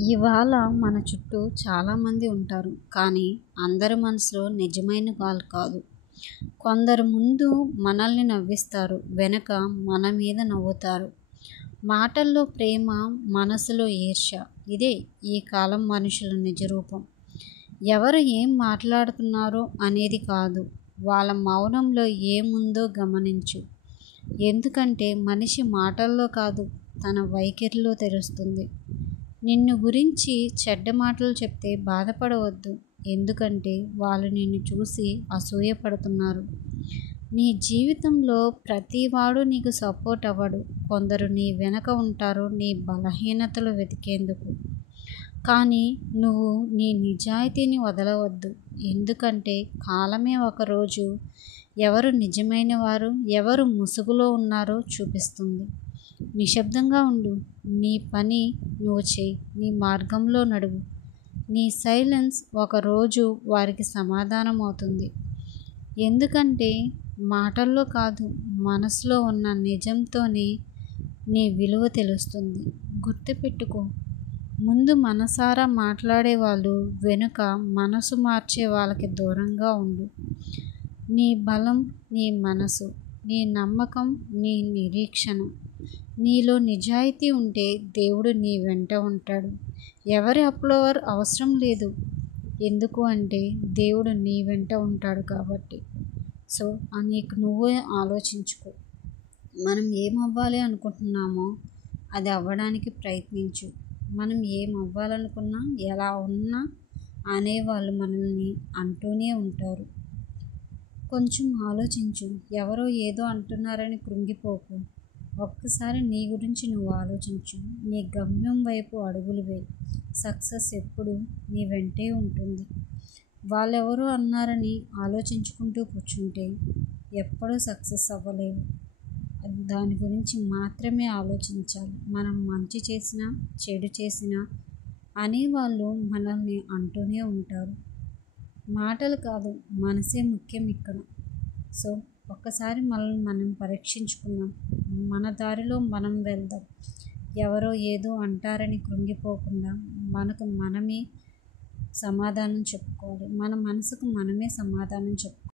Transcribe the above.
ఇవాళ మన చుట్టూ చాలామంది ఉంటారు, కానీ అందరి మనసులో నిజమైన వాళ్ళు కాదు. కొందరు ముందు మనల్ని నవ్విస్తారు, వెనక మన మీద నవ్వుతారు. మాటల్లో ప్రేమ, మనసులో ఈర్ష్య. ఇదే ఈ కాలం మనుషుల నిజరూపం. ఎవరు ఏం మాట్లాడుతున్నారో అనేది కాదు, వాళ్ళ మౌనంలో ఏముందో గమనించు. ఎందుకంటే మనిషి మాటల్లో కాదు, తన వైఖరిలో తెలుస్తుంది. నిన్ను గురించి చెడ్డ మాటలు చెప్తే బాధపడవద్దు, ఎందుకంటే వాళ్ళు నిన్ను చూసి అసూయపడుతున్నారు. నీ జీవితంలో ప్రతివాడు నీకు సపోర్ట్ అవ్వడు. కొందరు నీ వెనక ఉంటారు, నీ బలహీనతలు వెతికేందుకు. కానీ నువ్వు నీ నిజాయితీని వదలవద్దు, ఎందుకంటే కాలమే ఒకరోజు ఎవరు నిజమైన వారు, ఎవరు ముసుగులో ఉన్నారో చూపిస్తుంది. నిశ్శబ్దంగా ఉండు, నీ పని నువ్వు చేయి, నీ మార్గంలో నడువు. నీ సైలెన్స్ ఒకరోజు వారికి సమాధానం అవుతుంది. ఎందుకంటే మాటల్లో కాదు, మనసులో ఉన్న నిజంతోనే నీ విలువ తెలుస్తుంది. గుర్తుపెట్టుకో, ముందు మనసారా మాట్లాడే వాళ్ళు వెనుక మనసు మార్చే వాళ్ళకి దూరంగా ఉండు. నీ బలం నీ మనసు, నీ నమ్మకం నీ నిరీక్షణ. నీలో నిజాయితీ ఉంటే దేవుడు నీ వెంట ఉంటాడు. ఎవరి అప్రూవల్ అవసరం లేదు, ఎందుకు అంటే దేవుడు నీ వెంట ఉంటాడు కాబట్టి. సో నీకు నువ్వే ఆలోచించుకో. మనం ఏమవ్వాలి అనుకుంటున్నామో అది అవ్వడానికి ప్రయత్నించు. మనం ఏం అవ్వాలనుకున్నా, ఎలా ఉన్నా అనేవాళ్ళు మనల్ని అంటూనే ఉంటారు. కొంచెం ఆలోచించు. ఎవరో ఏదో అంటున్నారని కృంగిపోకు. ఒక్కసారి నీ గురించి నువ్వు ఆలోచించు. నీ గమ్యం వైపు అడుగులు వేయి. సక్సెస్ ఎప్పుడు నీ వెంటే ఉంటుంది. వాళ్ళెవరో అన్నారని ఆలోచించుకుంటూ కూర్చుంటే ఎప్పుడూ సక్సెస్ అవ్వలేవు. దాని గురించి మాత్రమే ఆలోచించాలి. మనం మంచి చేసినా, చెడు చేసినా అనేవాళ్ళు మనల్ని అంటూనే ఉంటారు. మాటలు కాదు, మనసే ముఖ్యం ఇక్కడ. సో ఒక్కసారి మనల్ని మనం పరీక్షించుకుందాం. మన దారిలో మనం వెళ్దాం. ఎవరో ఏదో అంటారని కృంగిపోకుండా మనకు మనమే సమాధానం చెప్పుకోవాలి. మన మనసుకు మనమే సమాధానం చెప్పుకోవాలి.